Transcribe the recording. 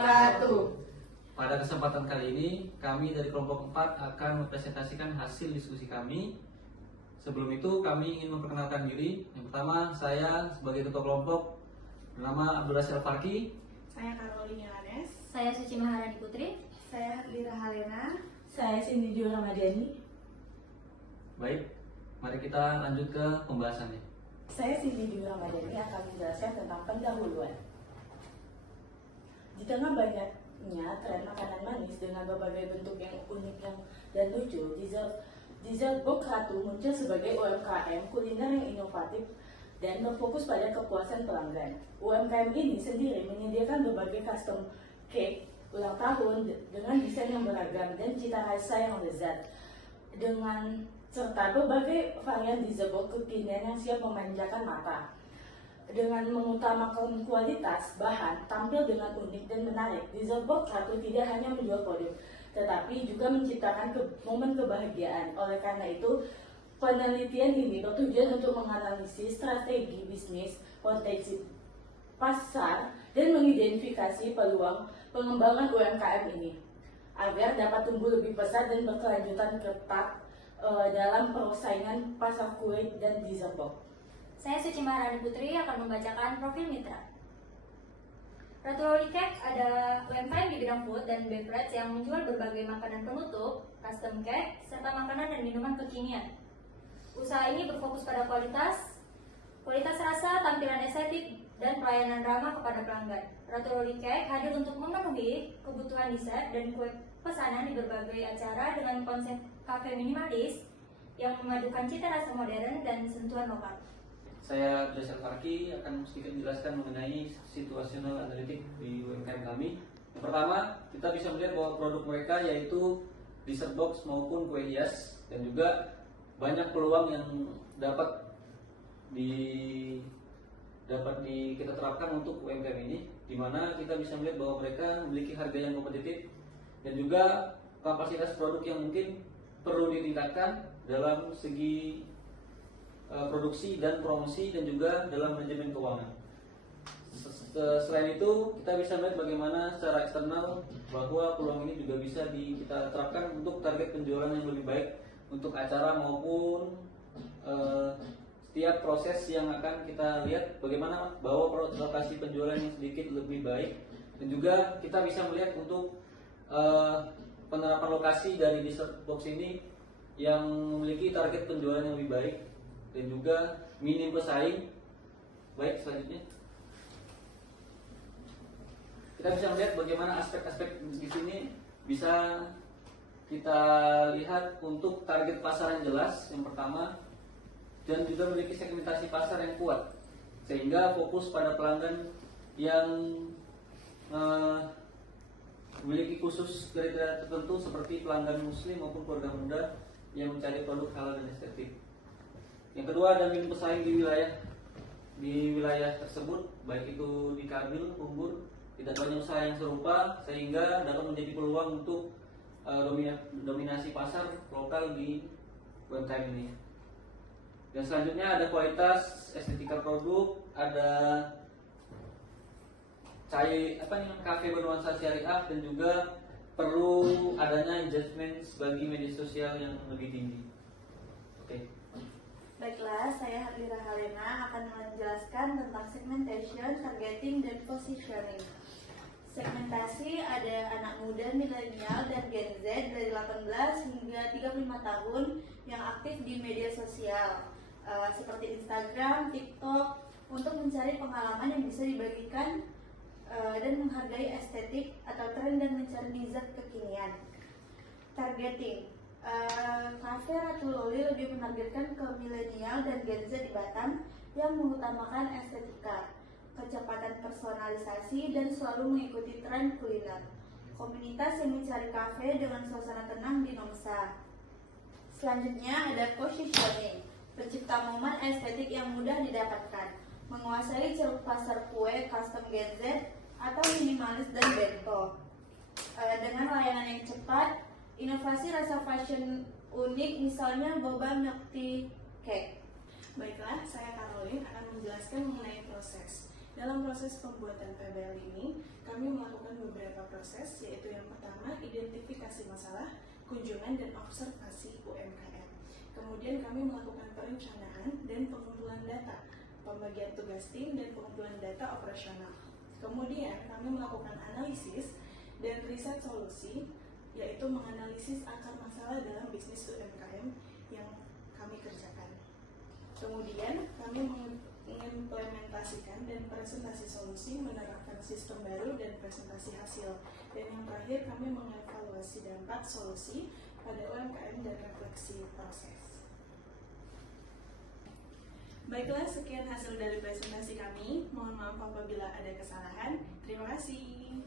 wabarakatuh. Pada kesempatan kali ini, kami dari kelompok 4 akan mempresentasikan hasil diskusi kami. Sebelum itu, kami ingin memperkenalkan diri. Yang pertama, saya sebagai ketua kelompok bernama Abdul Rasyid Farki. Saya Karolina Lanes. Saya Suci Maharani Putri. Saya Hadlira Halena. Saya Cindy Jura Ramadhani. Baik, mari kita lanjut ke pembahasannya. Saya Cindy Jura Ramadhani akan menjelaskan tentang pendahuluan. Di tengah banyaknya tren makanan manis dengan berbagai bentuk yang unik dan lucu, Dessert Box Ratu muncul sebagai UMKM kuliner yang inovatif dan berfokus pada kepuasan pelanggan. UMKM ini sendiri menyediakan berbagai custom cake ulang tahun dengan desain yang beragam dan cita rasa yang lezat, dengan serta berbagai varian dessert box kekinian yang siap memanjakan mata. Dengan mengutamakan kualitas bahan, tampil dengan unik dan menarik, Dessert Box Ratu tidak hanya menjual produk, tetapi juga menciptakan momen kebahagiaan. Oleh karena itu, penelitian ini bertujuan untuk menganalisis strategi bisnis, potensi pasar, dan mengidentifikasi peluang pengembangan UMKM ini agar dapat tumbuh lebih pesat dan berkelanjutan ketat dalam persaingan pasar kue dan dessert box. Saya Suci Maharani Putri akan membacakan profil mitra. Ratu Loli Cake adalah UMKM di bidang food dan beverage yang menjual berbagai makanan penutup, custom cake, serta makanan dan minuman kekinian. Usaha ini berfokus pada kualitas rasa, tampilan estetik, dan pelayanan ramah kepada pelanggan. Ratu Loli Cake hadir untuk memenuhi kebutuhan dessert dan kue pesanan di berbagai acara dengan konsep kafe minimalis yang memadukan cita rasa modern dan sentuhan lokal. Saya Abdul Rasyid Farki akan sedikit menjelaskan mengenai situasional analitik di UMKM kami. Yang pertama, kita bisa melihat bahwa produk mereka yaitu dessert box maupun kue hias, dan juga banyak peluang yang dapat kita terapkan untuk UMKM ini, di mana kita bisa melihat bahwa mereka memiliki harga yang kompetitif dan juga kapasitas produk yang mungkin perlu ditingkatkan dalam segi produksi dan promosi, dan juga dalam manajemen keuangan. Selain itu, kita bisa melihat bagaimana secara eksternal bahwa peluang ini juga bisa kita terapkan untuk target penjualan yang lebih baik untuk acara maupun setiap proses yang akan kita lihat bagaimana bahwa lokasi penjualan yang sedikit lebih baik, dan juga kita bisa melihat untuk penerapan lokasi dari dessert box ini yang memiliki target penjualan yang lebih baik dan juga minim pesaing. Baik, selanjutnya kita bisa melihat bagaimana aspek-aspek di sini bisa kita lihat untuk target pasar yang jelas yang pertama, dan juga memiliki segmentasi pasar yang kuat sehingga fokus pada pelanggan yang memiliki khusus kriteria tertentu seperti pelanggan muslim maupun keluarga muda yang mencari produk halal dan estetik. Yang kedua, ada minim pesaing di wilayah tersebut, baik itu di Kabil, Umbur, tidak banyak usaha yang serupa sehingga dapat menjadi peluang untuk dominasi pasar lokal di UMKM ini. Dan selanjutnya ada kualitas estetika produk, ada kafe bernuansa syariah, dan juga perlu adanya engagement bagi media sosial yang lebih tinggi. Oke. Baiklah, saya Hadlira Halena akan menjelaskan tentang segmentation, targeting, dan positioning. Segmentasi ada anak muda, milenial, dan Gen Z dari 18 hingga 35 tahun yang aktif di media sosial seperti Instagram, TikTok, untuk mencari pengalaman yang bisa dibagikan dan menghargai estetik atau tren dan mencari dessert kekinian. Targeting, Cafe Ratu Loli lebih menargetkan ke milenial dan Gen Z di Batam yang mengutamakan estetika, kecepatan personalisasi, dan selalu mengikuti tren kuliner. Komunitas yang mencari kafe dengan suasana tenang di Nongsa. Selanjutnya ada positioning, pencipta momen estetik yang mudah didapatkan, menguasai ceruk pasar kue custom Gen Z atau minimalis dan bento. Dengan layanan yang cepat, inovasi rasa fashion unik, misalnya boba milk tea cake. Baiklah, saya Caroline akan menjelaskan mengenai proses. Dalam proses pembuatan PBL ini, kami melakukan beberapa beberapa proses, yaitu yang pertama identifikasi masalah, kunjungan dan observasi UMKM. Kemudian kami melakukan perencanaan dan pengumpulan data, pembagian tugas tim dan pengumpulan data operasional. Kemudian kami melakukan analisis dan riset solusi, yaitu menganalisis akar masalah dalam bisnis UMKM yang kami kerjakan. Kemudian kami mengimplementasikan dan presentasi solusi, menerapkan sistem baru dan presentasi hasil. Dan yang terakhir kami mengevaluasi dampak solusi pada UMKM dan refleksi proses. Baiklah, sekian hasil dari presentasi kami. Mohon maaf apabila ada kesalahan. Terima kasih.